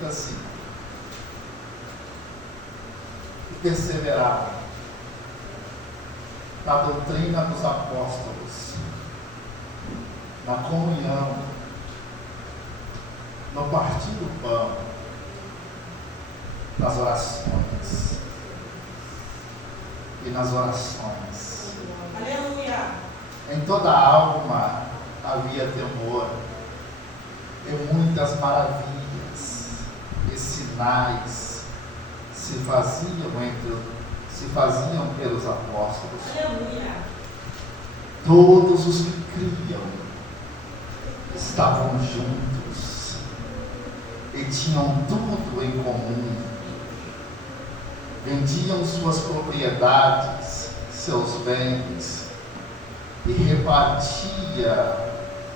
escrito assim: e perseveravam na doutrina dos apóstolos, na comunhão, no partir do pão, nas orações e nas orações. Aleluia! Em toda a alma havia temor, e muitas maravilhas e sinais se faziam pelos apóstolos. Aleluia! Todos os que criam estavam juntos e tinham tudo em comum. Vendiam suas propriedades, seus bens, e repartia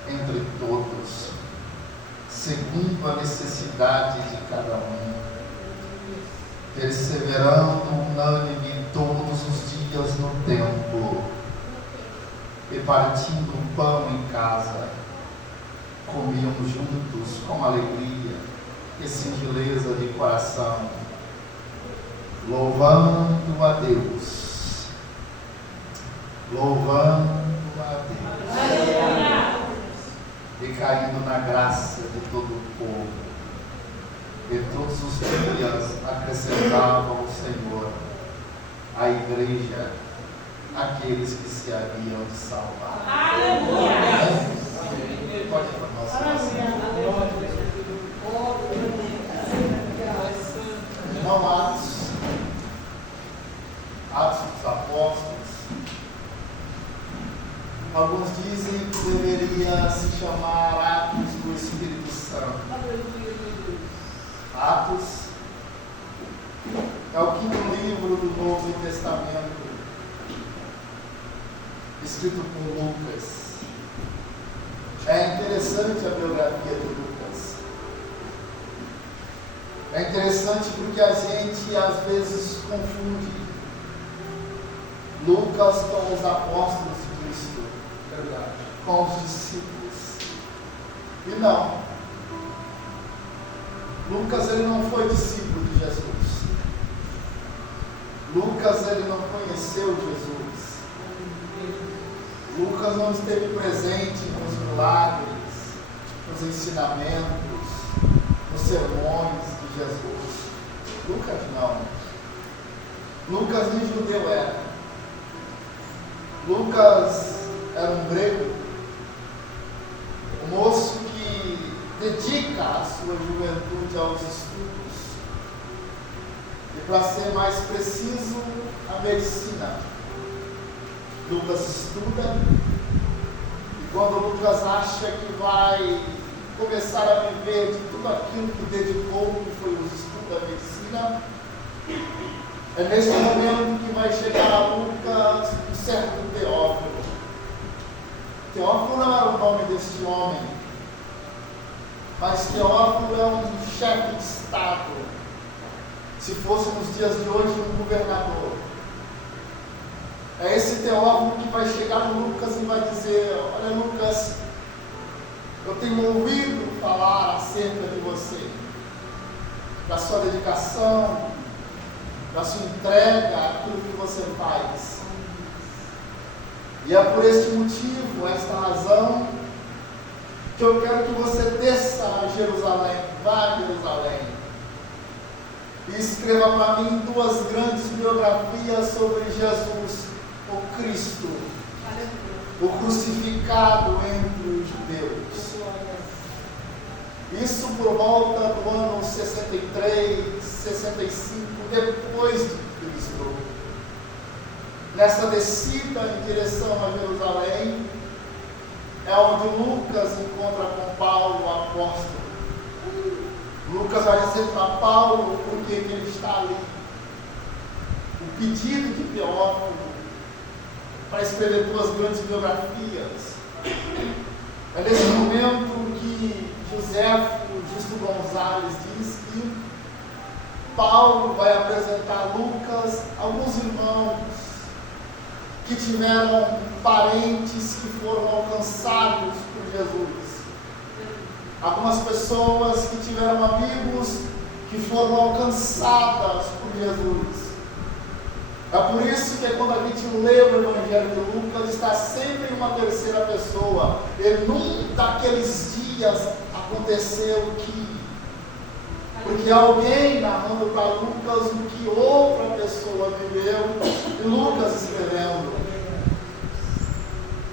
entre todos, segundo a necessidade de cada um, perseverando unânime todos os dias no templo, e partindo o pão em casa, comiam juntos com alegria e singeleza de coração, louvando a Deus, e caindo na graça de todo o povo. E todos os dias acrescentava o Senhor à igreja aqueles que se haviam de salvar. Aleluia! Pode ir para a nossa oração. Irmão, Atos dos Apóstolos. Alguns dizem que deveria se chamar Atos do Espírito Santo. Atos é o 5º livro do Novo Testamento, escrito por Lucas. É interessante a biografia de Lucas. É interessante porque a gente às vezes confunde Lucas com os apóstolos de Cristo, com os discípulos. E não. Lucas ele não foi discípulo de Jesus. Lucas ele não conheceu Jesus. Lucas não esteve presente nos milagres, nos ensinamentos, nos sermões de Jesus. Lucas não. Lucas nem judeu era. Lucas era um grego, um moço que dedica a sua juventude aos estudos. E para ser mais preciso, a medicina. Lucas estuda, e quando Lucas acha que vai começar a viver de tudo aquilo que dedicou, que foi os estudos da medicina, é neste momento que vai chegar a Lucas um certo Teófilo. Teófilo não era o nome deste homem, mas Teófilo é um chefe de Estado. Se fosse nos dias de hoje, um governador. É esse Teófilo que vai chegar no Lucas e vai dizer: olha, Lucas, eu tenho ouvido falar acerca de você, da sua dedicação, da sua entrega àquilo que você faz. E é por este motivo, esta razão, que eu quero que você desça a Jerusalém, vá a Jerusalém, e escreva para mim 2 grandes biografias sobre Jesus, o Cristo, o crucificado entre os judeus. Isso por volta do ano 63, 65, depois de Cristo. Nessa descida em direção a Jerusalém, é onde Lucas encontra com Paulo, o apóstolo. Lucas vai dizer para Paulo por que ele está ali. O pedido de Teófilo para escrever 2 grandes biografias. É nesse momento que Joséfo Justo Gonzalez diz que Paulo vai apresentar a Lucas alguns irmãos que tiveram parentes que foram alcançados por Jesus. Algumas pessoas que tiveram amigos que foram alcançadas por Jesus. É por isso que quando a gente lê o Evangelho de Lucas, está sempre em uma terceira pessoa. E num daqueles dias aconteceu que, porque alguém narrando para Lucas o que outra pessoa viveu, e Lucas escrevendo.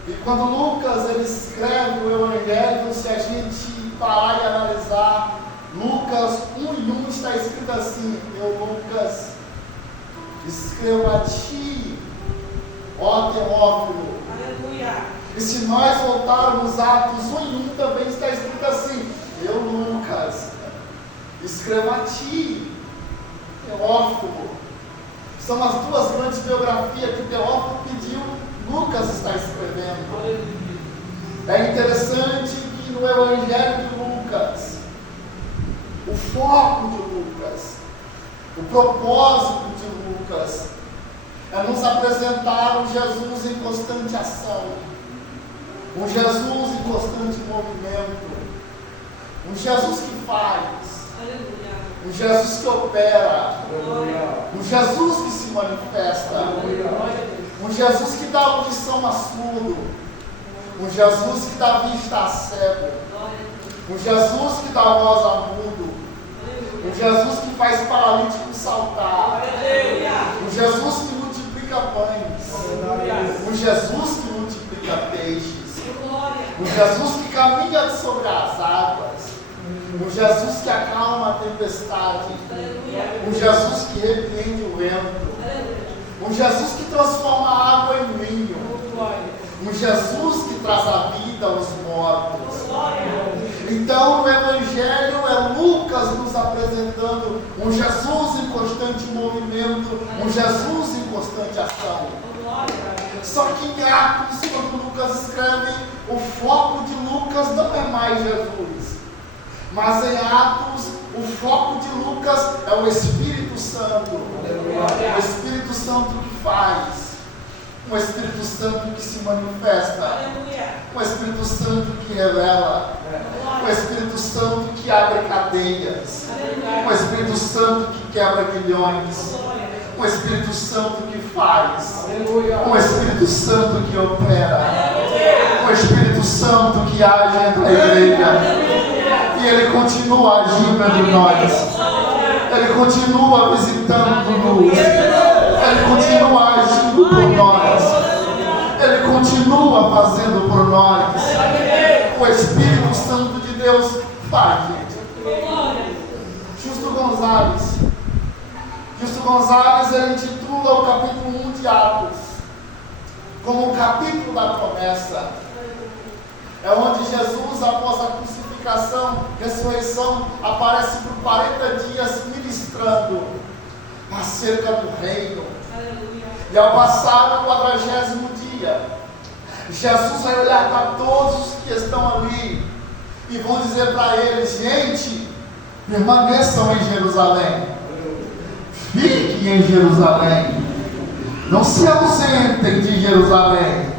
E quando Lucas ele escreve o Evangelho, se a gente parar e analisar, Lucas 1:1 está escrito assim: eu, Lucas, escrevo a ti, ó Teófilo. Aleluia. E se nós voltarmos Atos 1:1 também está escrito assim: eu, Lucas, escrevo a ti, Teófilo. São as duas grandes biografias que Teófilo pediu, Lucas está escrevendo. É interessante que no Evangelho de Lucas, o foco de Lucas, o propósito de Lucas é nos apresentar um Jesus em constante ação, um Jesus em constante movimento, um Jesus que faz, um Jesus que opera, um Jesus que se manifesta, um Jesus que dá audição a surdo, um Jesus que dá vista a cego, um Jesus que dá voz a mudo, um Jesus que faz paralítico saltar, um Jesus que multiplica pães, um Jesus que multiplica peixes, um Jesus que caminha sobre as águas, um Jesus que acalma a tempestade, um Jesus que repreende o vento, um Jesus que transforma a água em vinho, um Jesus que traz a vida aos mortos. Então, o Evangelho é Lucas nos apresentando um Jesus em constante movimento, um Jesus em constante ação. Só que em Atos, quando Lucas escreve, o foco de Lucas não é mais Jesus, mas em Atos, o foco de Lucas é o Espírito Santo. O Espírito Santo que faz, o Espírito Santo que se manifesta, o Espírito Santo que revela, o Espírito Santo que abre cadeias, o Espírito Santo que quebra grilhões, o Espírito Santo que faz, o Espírito Santo que opera, o Espírito Santo que age entre a igreja. E Ele continua agindo entre nós, Ele continua visitando-nos, Ele continua agindo por nós, Ele continua fazendo por nós. O Espírito Santo de Deus faz, gente. Justo Gonzalez, ele intitula o capítulo 1 de Atos como o capítulo da promessa. É onde Jesus, após a crucificação, ressurreição, aparece por 40 dias ministrando acerca do reino. Aleluia. E ao passar o 40º dia, Jesus vai olhar para todos os que estão ali e vão dizer para eles: gente, permaneçam em Jerusalém, fiquem em Jerusalém, não se ausentem de Jerusalém,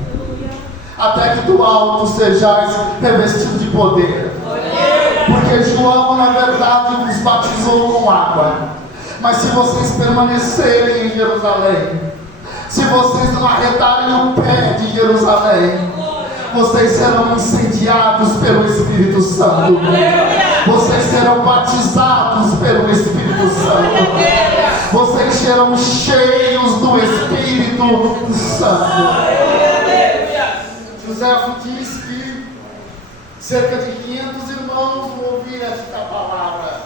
até que do alto sejais revestidos de poder. Porque João, na verdade, vos batizou com água, mas se vocês permanecerem em Jerusalém, se vocês não arredarem o pé de Jerusalém, vocês serão incendiados pelo Espírito Santo. Vocês serão batizados pelo Espírito Santo. Vocês serão cheios do Espírito Santo. José diz que cerca de 500 irmãos vão ouvir esta palavra.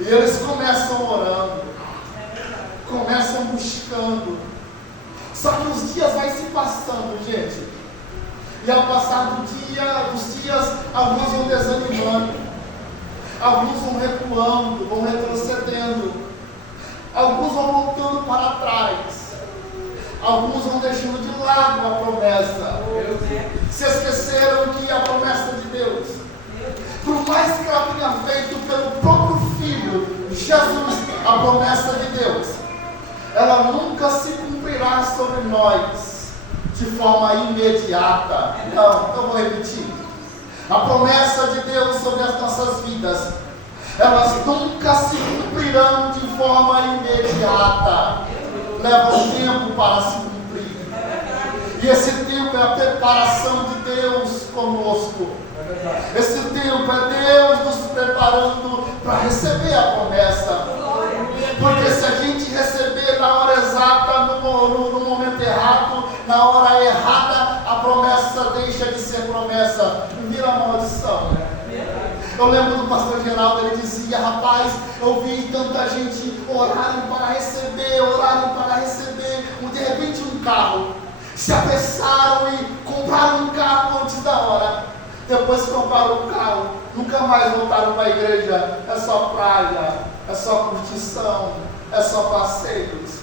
E eles começam orando, começam buscando. Só que os dias vão se passando, gente. E ao passar dos dias, alguns vão desanimando, alguns vão recuando, vão retrocedendo, alguns vão voltando para trás, alguns vão deixando de lado a promessa. Se esqueceram que a promessa de Deus, por mais que ela tenha feito pelo próprio Filho, Jesus, a promessa de Deus, ela nunca se cumprirá sobre nós de forma imediata. Não, eu vou repetir. A promessa de Deus sobre as nossas vidas, elas nunca se cumprirão de forma imediata. Levam tempo para se cumprir. E esse tempo é a preparação de Deus conosco. Esse tempo é Deus nos preparando para receber a promessa. Porque se a gente receber na hora exata, no momento errado, na hora errada, a promessa deixa de ser promessa e vira maldição. Eu lembro do pastor Geraldo, ele dizia: rapaz, eu vi tanta gente orarem para receber, de repente um carro. Se apressaram e compraram um carro antes da hora. Depois que compraram o carro, nunca mais voltaram para a igreja. É só praia, é só curtição, é só passeios.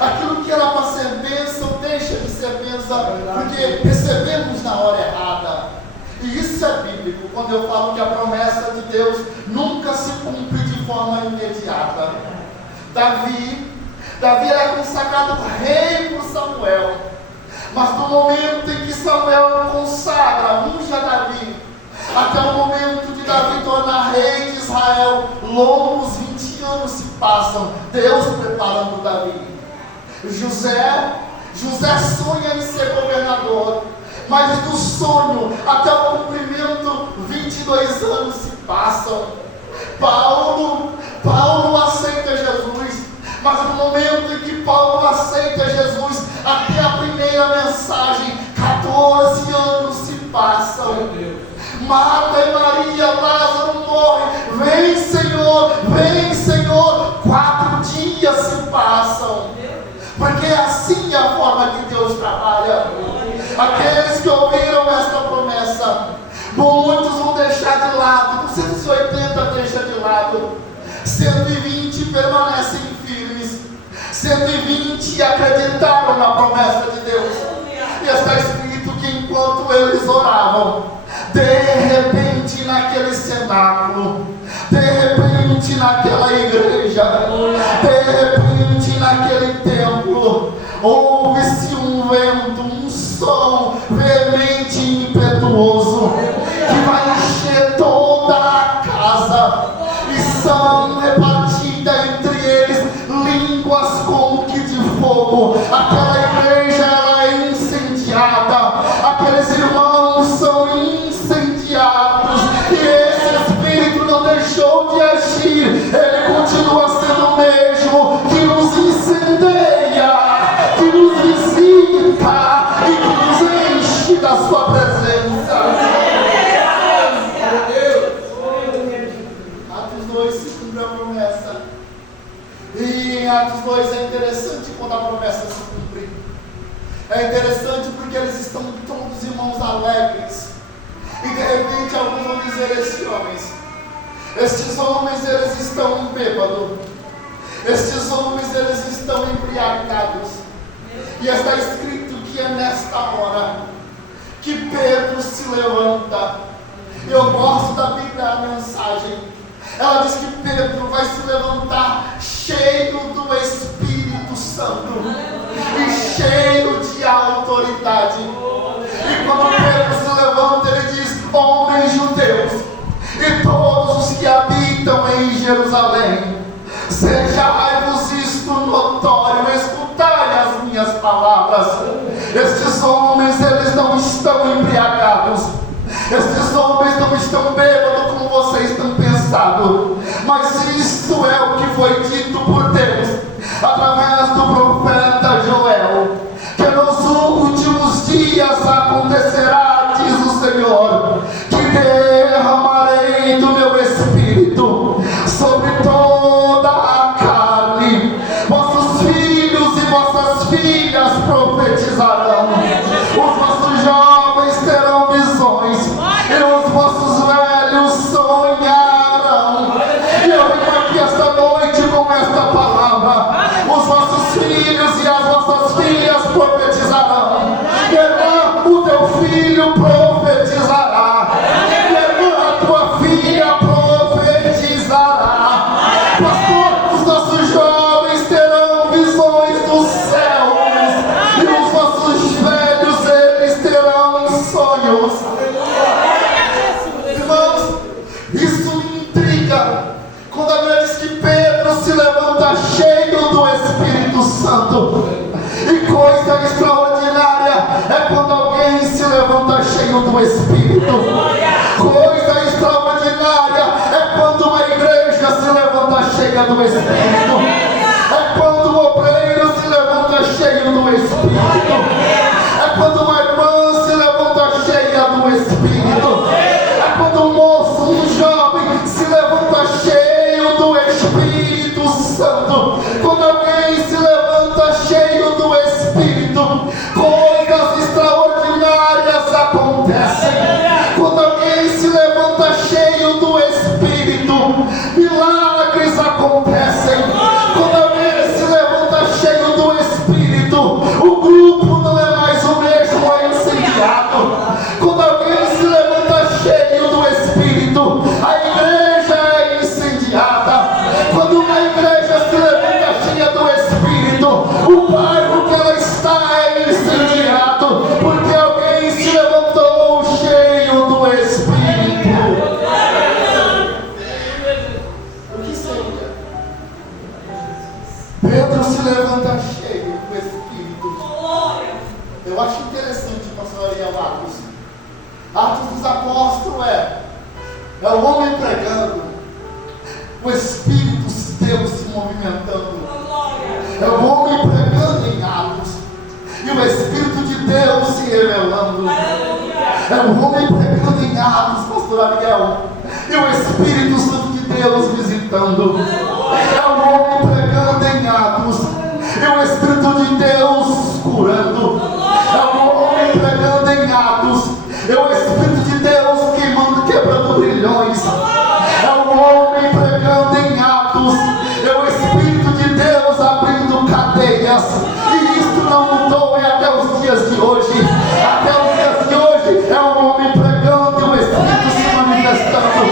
Aquilo que era para ser bênção, deixa de ser bênção, porque recebemos na hora errada. E isso é bíblico, quando eu falo que a promessa de Deus nunca se cumpre de forma imediata. Davi era consagrado rei por Samuel. Mas no momento em que Samuel consagra, unge a Davi, até o momento de Davi tornar rei de Israel, longos 20 anos se passam, Deus preparando Davi. José sonha em ser governador, mas do sonho até o cumprimento, 22 anos se passam. Paulo aceita Jesus, mas no momento em que Paulo aceita Jesus, até a primeira mensagem, 14 anos se passam. Marta e Maria, Lázaro morre. Vem Senhor, 4 dias se passam. Porque assim é a forma que Deus trabalha. Aqueles que ouviram esta promessa, muitos vão deixar de lado, 280 deixa de lado, 120 permanecem firmes, 120 acreditaram na promessa de Deus. E está escrito que enquanto eles oravam, de repente naquele cenáculo, de repente naquela igreja, de repente naquele templo, houve-se um vento, um som veemente e impetuoso, que vai encher toda a casa, e são repartidas entre eles línguas como que de fogo. Aquela igreja ela é incendiada, aqueles irmãos são incendiados, e esse Espírito não deixou de agir, ele continua sendo o mesmo que nos incendeia, que nos visita e que nos enche da sua presença. Atos 2 se cumpriu a promessa. E em Atos 2 é interessante quando a promessa se cumpre. É interessante porque eles estão todos irmãos alegres. E de repente alguns vão dizer: estes homens eles estão bêbados. Estes homens eles estão embriagados. E está escrito que é nesta hora que Pedro se levanta. Eu gosto da Bíblia, a mensagem. Ela diz que Pedro vai se levantar cheio do Espírito Santo e cheio de autoridade. E quando Pedro se levanta, ele diz: homens judeus e todos os que habitam em Jerusalém, sejai-vos isto notório, escutai as minhas palavras. Estes homens eles não estão embriagados, estes homens não estão bêbados como vocês estão pensando, mas isto é o que foi dito por Deus através do profeta Joel, que nos últimos dias acontecerá, diz o Senhor, que derramarei do meu Espírito sobre toda a carne. Vossos filhos e vossas filhas profetizarão, os vossos jovens terão visões e os vossos velhos sonharão. E eu venho aqui esta noite com esta palavra: os vossos filhos e as vossas filhas profetizarão. Irmã, o teu filho profetizará. Irmã, a tua filha profetizará. Pastor, os nossos jovens terão visões dos céus e os vossos Espírito. Coisa extraordinária é quando uma igreja se levanta cheia do Espírito. É quando o obreiro se levanta cheio do Espírito. É quando uma irmã se levanta cheia do Espírito. É quando um moço, um jovem se levanta cheio do Espírito Santo. Quando alguém se levanta cheio do Espírito, coisas extraordinárias acontecem. Quando alguém se levanta cheio do Espírito, milagres acontecem. Quando alguém se levanta cheio do Espírito, o grupo não é mais o mesmo, é incendiado. Quando alguém se levanta cheio do Espírito, a igreja é incendiada. Quando uma igreja se levanta cheia do Espírito, o bairro que ela está é incendiado, porque alguém se levantou cheio do Espírito. O que seria? Pedro se levanta cheio do Espírito. Eu acho interessante, pastor Ariel, Atos dos Apóstolos é o homem pregando, o Espírito de Deus se movimentando. É o homem pregando em Atos e o Espírito de Deus se revelando. É o homem pregando em Atos, pastor Ariel, e o Espírito Santo de Deus visitando. É o homem pregando em Atos e o Espírito de Deus curando. É o homem pregando em Atos e o Espírito de Deus quebrando grilhões. É o homem pregando em Atos e o Espírito de Deus abrindo cadeias. E isto não mudou, é até os dias de hoje. Até os dias de hoje é o homem pregando e o Espírito se manifestando.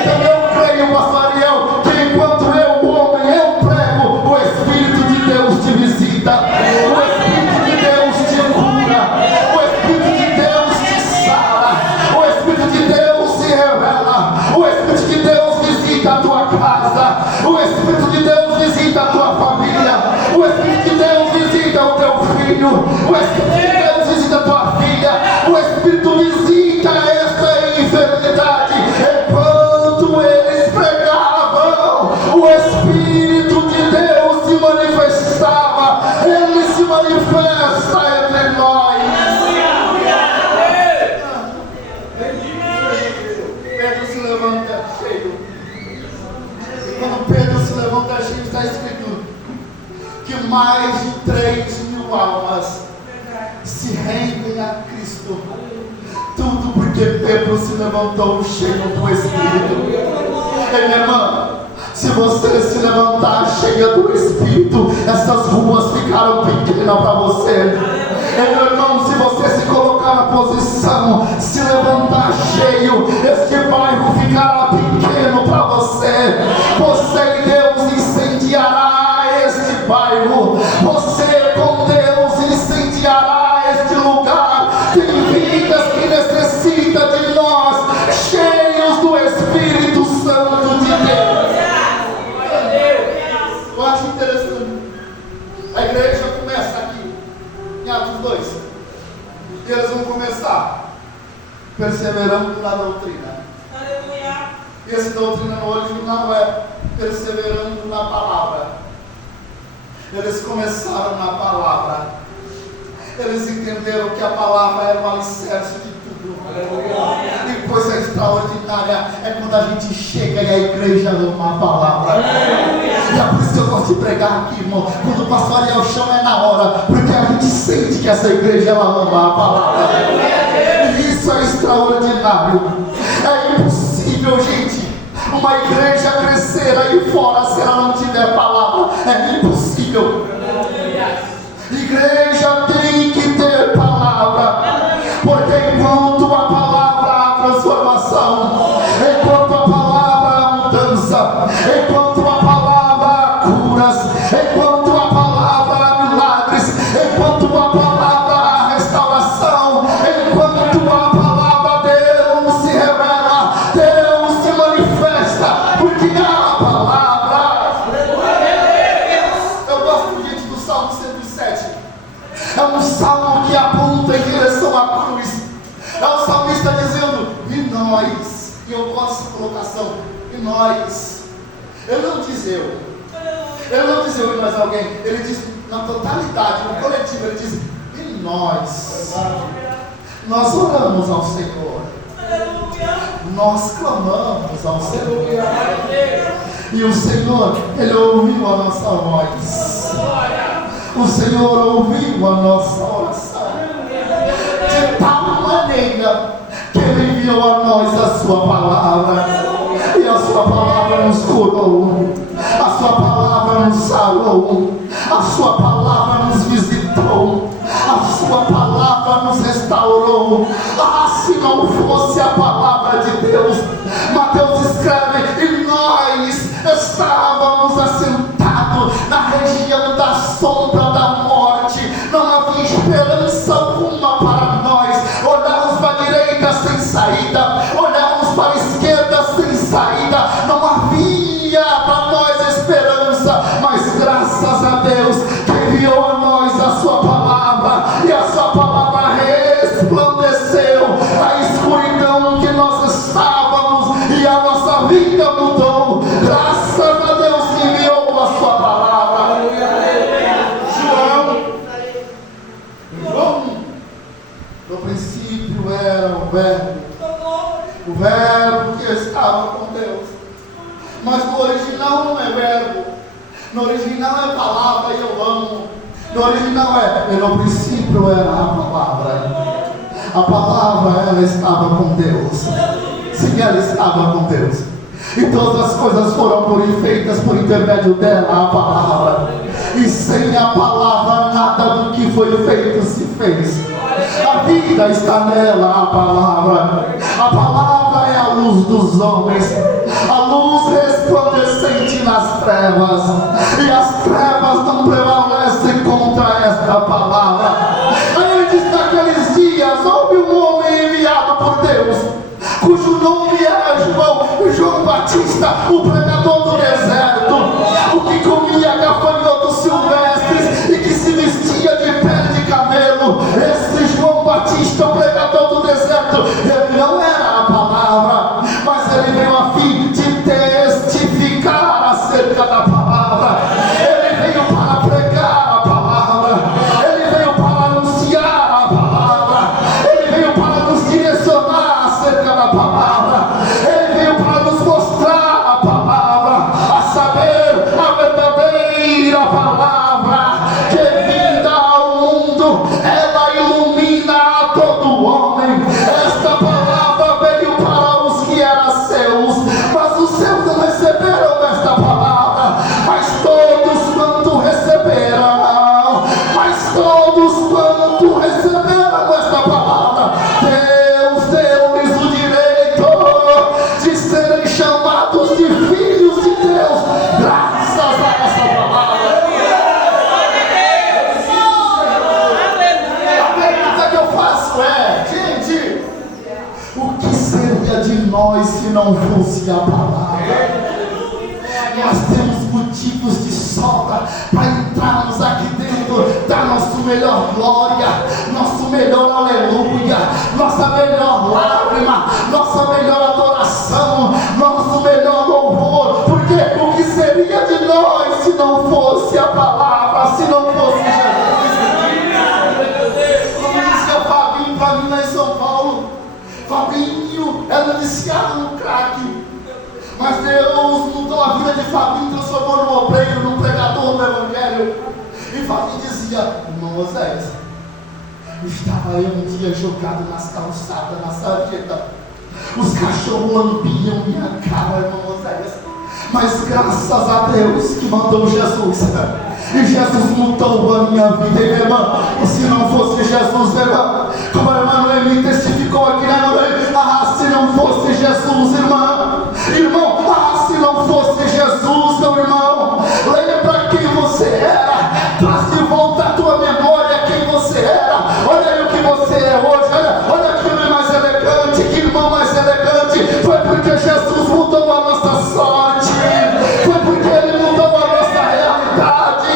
Então eu creio, pastor Ariel, que enquanto eu, homem, eu prego, o Espírito de Deus te visita. O Espírito de Deus te cura. O Espírito de Deus te sara. O Espírito de Deus se revela. O Espírito de Deus visita a tua casa. O Espírito de Deus visita a tua família. O Espírito de Deus visita o teu filho. O Espírito de Deus visita a tua filha. O Espírito visita esta enfermidade. Enquanto eles pregavam, o Espírito de Deus se manifestava. Ele se manifesta entre nós. Pedro se levanta cheio. E quando Pedro se levanta cheio, está escrito que mais de 3.000 almas se rendem a Cristo. Tudo porque Pedro se levantou cheio do Espírito. Ei, minha irmã, se você se levantar cheia do Espírito, essas ruas ficaram pequenas para você. Ei, meu irmão, se você se colocar na posição, se levantar cheio, este bairro ficará pequeno para você. Você e Deus incendiará este bairro. Você com Deus incendiará este lugar. Tem vidas que necessitam de nós, cheios do Espírito Santo de Deus. Eu acho interessante. A igreja começa aqui em Atos 2. E eles vão começar perseverando na doutrina. E essa doutrina no original é perseverando na palavra. Eles começaram na palavra. Eles entenderam que a palavra era o alicerce de tudo. E coisa extraordinária é quando a gente chega e a igreja ama a palavra. E é por isso que eu gosto de pregar aqui, irmão. Quando o pastor Ariel chama é na hora, porque a gente sente que essa igreja ela ama a palavra. E isso é extraordinário. É impossível, gente, uma igreja crescer aí fora se ela não tiver palavra. É impossível. Igreja tem que ter palavra, porque enquanto a palavra há transformação, enquanto a palavra há mudança, enquanto a palavra há curas, enquanto a palavra há milagres, enquanto a palavra há restauração, enquanto a palavra Deus se revela, Deus se manifesta, porque há a palavra. Eu gosto, gente, do Salmo 107. É um salmo que aponta em direção à cruz. É o salmista nós, e eu gosto dessa colocação, e nós. Ele não diz eu. Ele não diz eu e nós alguém. Ele diz na totalidade, no coletivo, ele diz e nós. Nós oramos ao Senhor. Nós clamamos ao Senhor. E o Senhor, Ele ouviu a nossa voz. O Senhor ouviu a nossa oração. De tal maneira que Ele enviou a nós a sua palavra. E a sua palavra nos curou. A sua palavra nos sarou. A sua palavra nos visitou. A sua palavra nos restaurou. Se não fosse a palavra de Deus, Mateus escreve, e nós estávamos assentados na região da sombra da morte. Não havia esperança alguma para nós. Olhávamos para a direita sem saída, olhávamos para a esquerda sem saída. Não havia para nós esperança, mas graças a Deus que enviou a nós a sua palavra, e a sua palavra resplandeceu a escuridão que nós estávamos, e a nossa vida mudou. Graças a Deus que enviou a sua palavra. João, no princípio era o verbo que estava com Deus. Mas no original não é verbo, no original é palavra, e eu amo. No original no princípio era a palavra. A palavra, ela estava com Deus. Sim, ela estava com Deus. E todas as coisas foram feitas por intermédio dela, a palavra. E sem a palavra, nada do que foi feito se fez. A vida está nela, a palavra. A palavra é a luz dos homens, a luz resplandecente nas trevas, e as trevas não prevalecem contra esta palavra. Aí ele diz: naqueles dias houve um homem enviado por Deus, cujo nome era João Batista, o pregador do deserto, o que comia gafanhotos silvestres e que se vestia de pele de camelo. Esse João Batista, o pregador do deserto, ele não era a palavra, mas ele veio a fim de testificar acerca da palavra. Ele veio para pregar a palavra, ele veio para anunciar a palavra, ele veio para nos direcionar acerca da palavra, ele veio para nos mostrar a palavra, a saber, a verdadeira palavra que vinda ao mundo, ela ilumina a todo homem. Esta palavra veio para os que eram seus, mas os seus não receberam esta palavra. Mas todos quanto receberam, esta palavra, Deus deu-lhes o direito de serem chamados de filhos de Deus, graças a essa palavra. A pergunta que eu faço é: gente, o que seria de nós se não fosse a palavra? Nós temos motivos de sobra para entrarmos aqui dentro, dar nosso melhor glória, nosso melhor aleluia, nossa melhor lágrima, nossa melhor adoração, nosso melhor louvor. Porque o que seria de nós se não fosse a palavra, se não fosse Jesus? Como dizia Fabinho para mim lá em São Paulo, Fabinho era viciado no crack, mas Deus mudou a vida de Fabinho, transformou num obreiro, num pregador do Evangelho. E Fabinho dizia: irmão Oséias, estava eu um dia jogado nas calçadas, na sarjeta, os cachorros lambiam minha cara, irmão Oséias, mas graças a Deus que mandou Jesus, e Jesus mudou a minha vida. E minha irmã, se não fosse Jesus, minha irmã, como a irmã Noemi testificou aqui na noite, se não fosse Jesus, irmão, se não fosse Jesus, meu irmão, lembra quem você era, traz de volta a tua memória quem você era. Olha aí o que você é hoje, olha que homem mais elegante, que irmão mais elegante. Foi porque Jesus mudou a nossa sorte, foi porque Ele mudou a nossa realidade,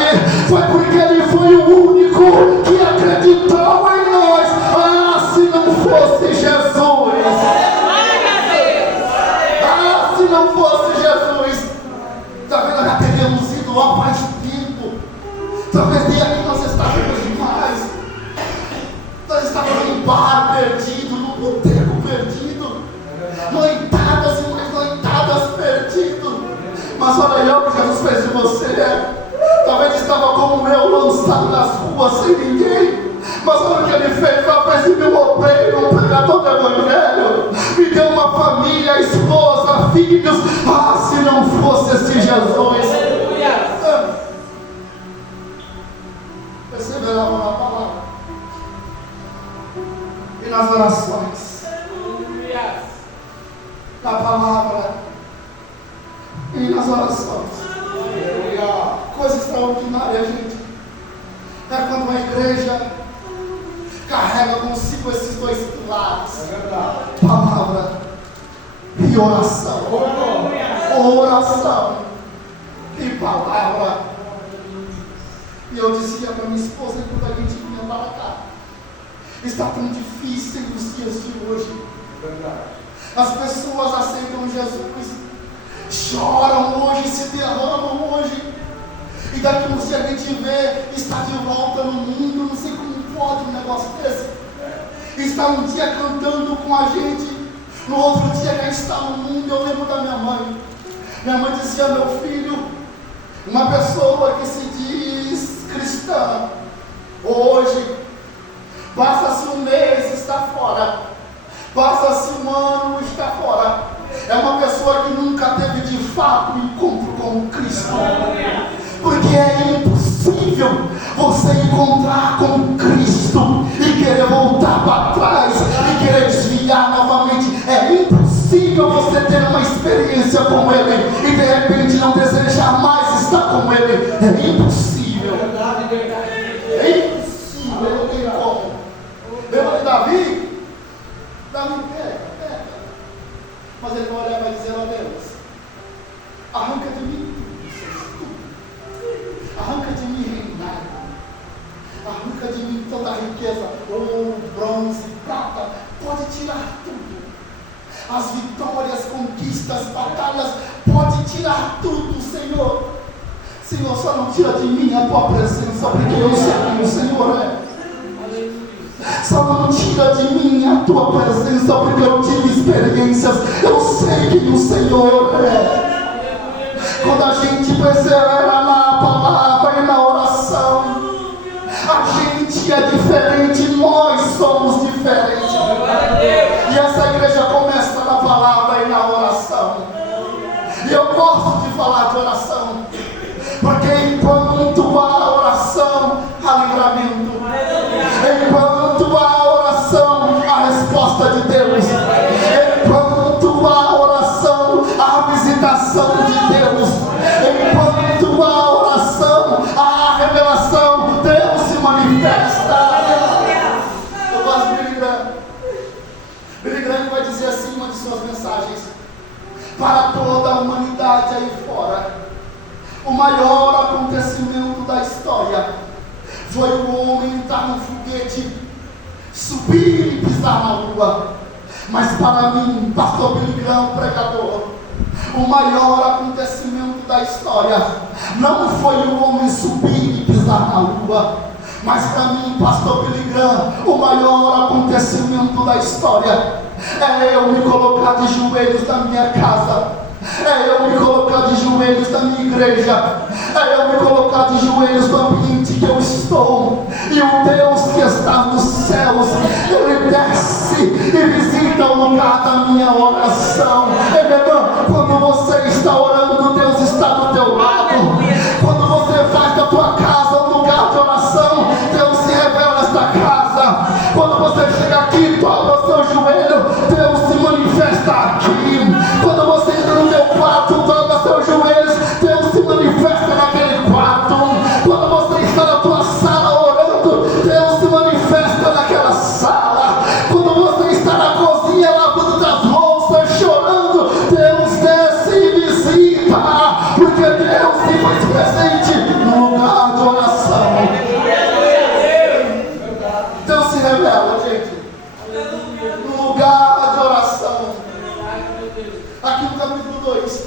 foi porque Ele foi o único que acreditou em nós sem ninguém. Mas olha o que ele fez, fez de mim um obreiro, um pregador do Evangelho, me deu uma família, esposa, filhos. Ah, se não fosse esse Jesus, perseveravam na palavra e nas orações, na palavra e nas orações. Coisa extraordinária, gente, é quando uma igreja carrega consigo esses dois pilares: palavra e oração. Oração e palavra. E eu dizia para minha esposa quando a gente vinha para cá: está tão difícil nos dias de hoje. As pessoas aceitam Jesus, choram hoje, se derramam hoje, e daqui uns dias a gente vê, está de volta no mundo. Não sei como pode um negócio desse. Está um dia cantando com a gente, no outro dia já está no mundo. Eu lembro da minha mãe. Minha mãe dizia: meu filho, uma pessoa que se diz cristã, hoje, passa-se um mês, está fora, passa-se um ano, está fora. É uma pessoa que nunca teve de fato um encontro com Cristo. Porque é impossível você encontrar com Cristo e querer voltar para trás e querer desviar novamente. É impossível você ter uma experiência com Ele e de repente não desejar mais estar com Ele. É impossível. É impossível, não tem como. Lembra de Davi? Davi pega. Mas ele vai olhar e vai dizer: ó Deus, arranca de mim tudo. Arranca de mim reinado. Arranca de mim toda a riqueza, ouro, bronze, prata. Pode tirar tudo. As vitórias, conquistas, batalhas, pode tirar tudo, Senhor. Senhor, só não tira de mim a tua presença, porque eu sei quem o Senhor é. Só não tira de mim a tua presença, porque eu tive experiências. Eu sei quem o Senhor é. Quando a gente persevera na palavra e na oração, a gente é diferente, nós somos diferentes. E essa igreja começa na palavra e na oração. E eu gosto de falar de oração, porque enquanto há oração, há livramento. Enquanto há oração, há resposta de Deus. Enquanto há oração, há visitação de Deus. Enquanto há oração, há revelação. Deus se manifesta. Eu gosto de Billy Graham. Billy Graham vai dizer assim em uma de suas mensagens: para toda a humanidade aí fora, o maior acontecimento da história foi o homem entrar no foguete, subir e pisar na lua. Mas para mim, pastor Billy Graham, pregador, o maior acontecimento da história não foi o homem subir e pisar na lua. Mas para mim, pastor Billy Graham, o maior acontecimento da história é eu me colocar de joelhos na minha casa. É eu me colocar de joelhos na minha igreja. É eu me colocar de joelhos no ambiente que eu estou. E o Deus que está nos céus, Ele desce e visita o lugar da minha oração. Quando você está orando, Deus está do teu lado. Quando você faz da tua casa um lugar de oração, Deus se revela nesta casa. Quando você chega aqui e dobra o seu joelho, Deus se manifesta aqui. Quando você entra no teu quarto, dobra seus joelhos, Deus se manifesta naquele quarto. Quando você está na tua sala orando, Deus se manifesta naquela sala. Quando você está na cozinha lavando as louças, chorando, Deus desce e visita, porque Deus se faz presente no lugar de oração. Deus se revela, gente, no lugar de oração. Aqui no capítulo 2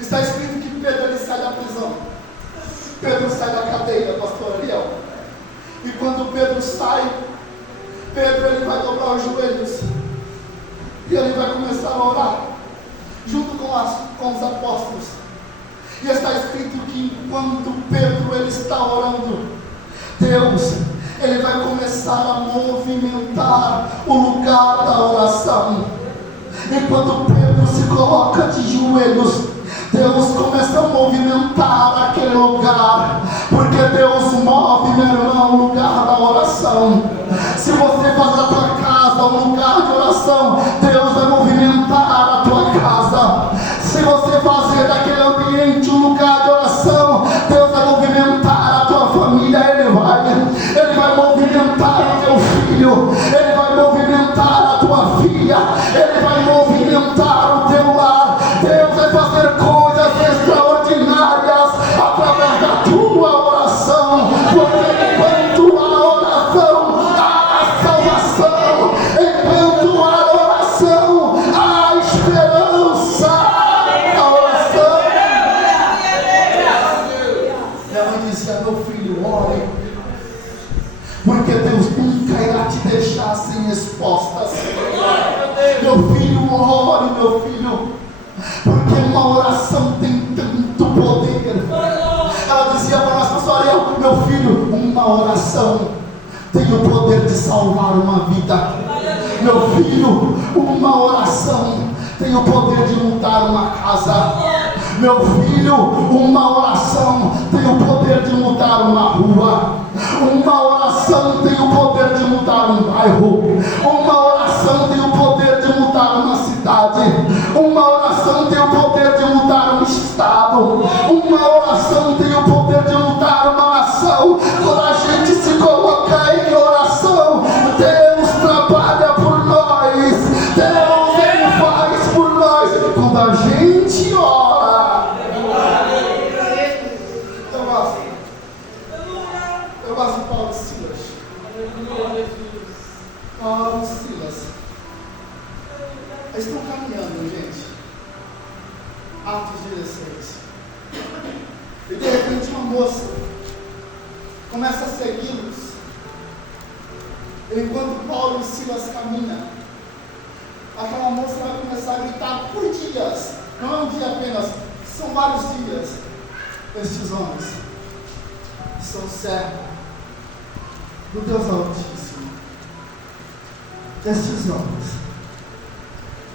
está escrito que Pedro ele sai da prisão. Pedro sai da cadeia, pastor Ariel. E quando Pedro sai, Pedro ele vai dobrar os joelhos e ele vai começar a orar junto com os apóstolos. E está escrito que enquanto Pedro ele está orando, Deus, Ele vai começar a movimentar o lugar da oração. Enquanto Pedro se coloca de joelhos, Deus começa a movimentar aquele lugar, porque Deus move, meu irmão, o lugar da oração. Se você faz da tua casa um lugar de oração, Deus vai movimentar a tua casa. Se você fazer daquele ambiente um lugar de oração, Deus vai movimentar a tua família. Ele vai movimentar o teu filho, Ele vai movimentar a tua filha, Ele vai movimentar o teu lar. Deus vai fazer coisas extraordinárias através da tua oração, porque enquanto a oração há salvação, enquanto a oração há esperança. A oração. Minha mãe dizia: meu filho, ore, porque Deus nunca irá te deixar sem respostas. Meu filho, ore, meu filho, porque uma oração tem tanto poder. Ela dizia para nós: pastor Ariel, meu filho, uma oração tem o poder de salvar uma vida. Meu filho, uma oração tem o poder de mudar uma casa. Meu filho, uma oração tem o poder de mudar uma rua. Uma oração tem o poder de mudar um bairro. Uma oração tem o poder de mudar uma cidade. Uma oração tem o poder de mudar um estado. Uma oração tem o poder de mudar uma nação. Quando a gente se coloca em oração, Deus trabalha por nós. Deus, Ele faz por nós. Quando a gente ora, eu gosto de Paulo e Silas. Paulo e Silas, eles estão caminhando, gente. Atos 16. E de repente uma moça começa a segui-los. Enquanto Paulo e Silas caminham, aquela moça vai começar a gritar por dias. Não é um dia apenas, são vários dias. Estes homens são servos do Deus Altíssimo. Estes homens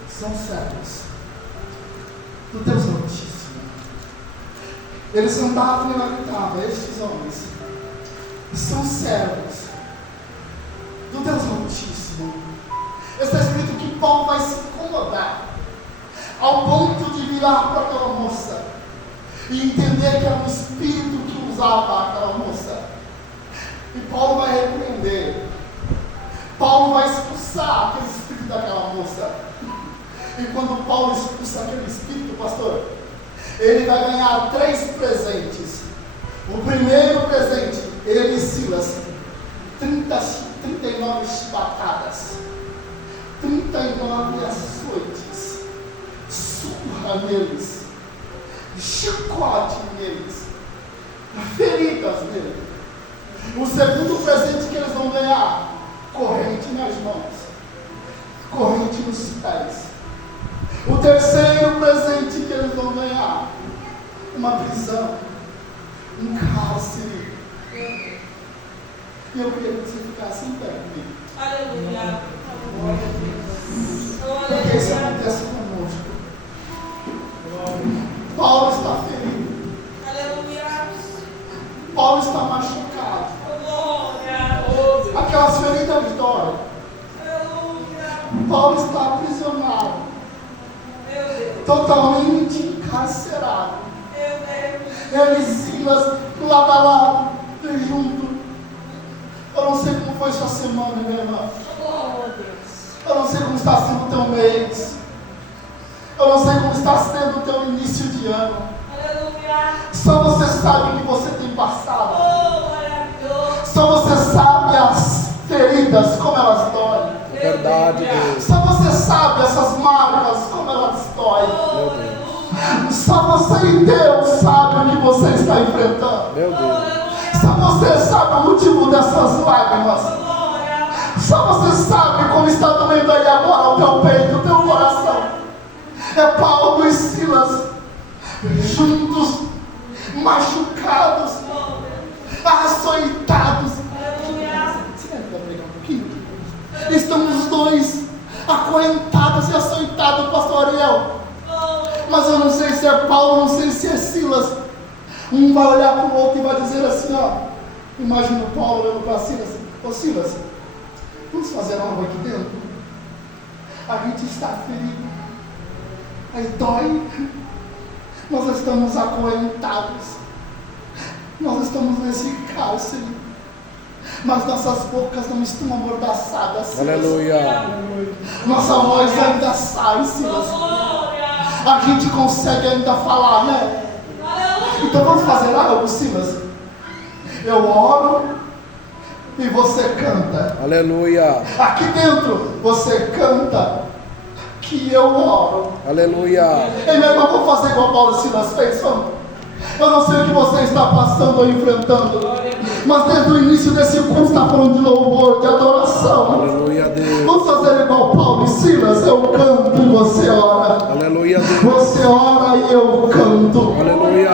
são servos do Deus Altíssimo. Eles andavam e gritavam: estes homens são servos do Deus Altíssimo. Está escrito que Paulo vai se incomodar ao ponto de virar para aquela moça e entender que era o Espírito que usava aquela moça. E Paulo vai repreender. Paulo vai expulsar aquele espírito daquela moça. E quando Paulo expulsa aquele espírito, pastor, ele vai ganhar 3 presentes. O primeiro presente, ele e Silas, 39 chibatadas, 39 açoites, surra neles, chicote neles, feridas neles. O segundo presente que eles vão ganhar, corrente nas mãos, corrente nos pés. O terceiro presente que eles vão ganhar, uma prisão, um cárcere. E eu queria que você ficasse em pé comigo. Aleluia. Porque isso acontece conosco. Paulo está ferido. Aleluia. Paulo está machucado. Glória. Aquelas feridas doem. Aleluia. Paulo está aprisionado, Meu Deus. totalmente encarcerado. Meu Deus. Ele e Silas, lado a lado, junto. Eu não sei como foi sua semana, minha irmã. Oh, Deus. Eu não sei como está sendo o teu mês. Eu não sei como está sendo o teu início de ano. Aleluia. Só você sabe o que você tem passado. Oh, maravilhoso. Só você sabe as feridas, como elas doem. Verdade, Deus. Só você sabe essas marcas, como elas doem. Oh, aleluia. Só você e Deus sabe o que você está enfrentando. Meu Deus. Só você sabe o motivo dessas lágrimas. Glória. Só você sabe como está doendo aí agora o teu peito, o teu coração. É Paulo e Silas juntos, machucados. açoitados. Aleluia. Você vai pregar um pouquinho? Estamos os dois acorrentados e açoitados, pastor Ariel. Mas eu não sei se é Paulo, não sei se é Silas. Um vai olhar para o outro e vai dizer assim, ó. Imagina o Paulo olhando para Silas. Ô Silas, vamos fazer algo aqui dentro? A gente está ferido. Aí dói. Nós estamos acorrentados. Nós estamos nesse cárcere. Mas nossas bocas não estão amordaçadas, Silas. Aleluia. Nossa voz ainda sai, Silas. A gente consegue ainda falar, né? Então vamos fazer algo, Silas. Eu oro e você canta. Aleluia. Aqui dentro você canta que eu oro. Aleluia. Ei, meu irmão, vamos fazer igual Paulo e Silas fez, vamos? Eu não sei o que você está passando ou enfrentando, mas desde o início desse culto está falando de louvor, de adoração. Aleluia, Deus. Vamos fazer igual Paulo e Silas. Eu canto e você ora. Aleluia, Deus. Você ora e eu canto. Aleluia.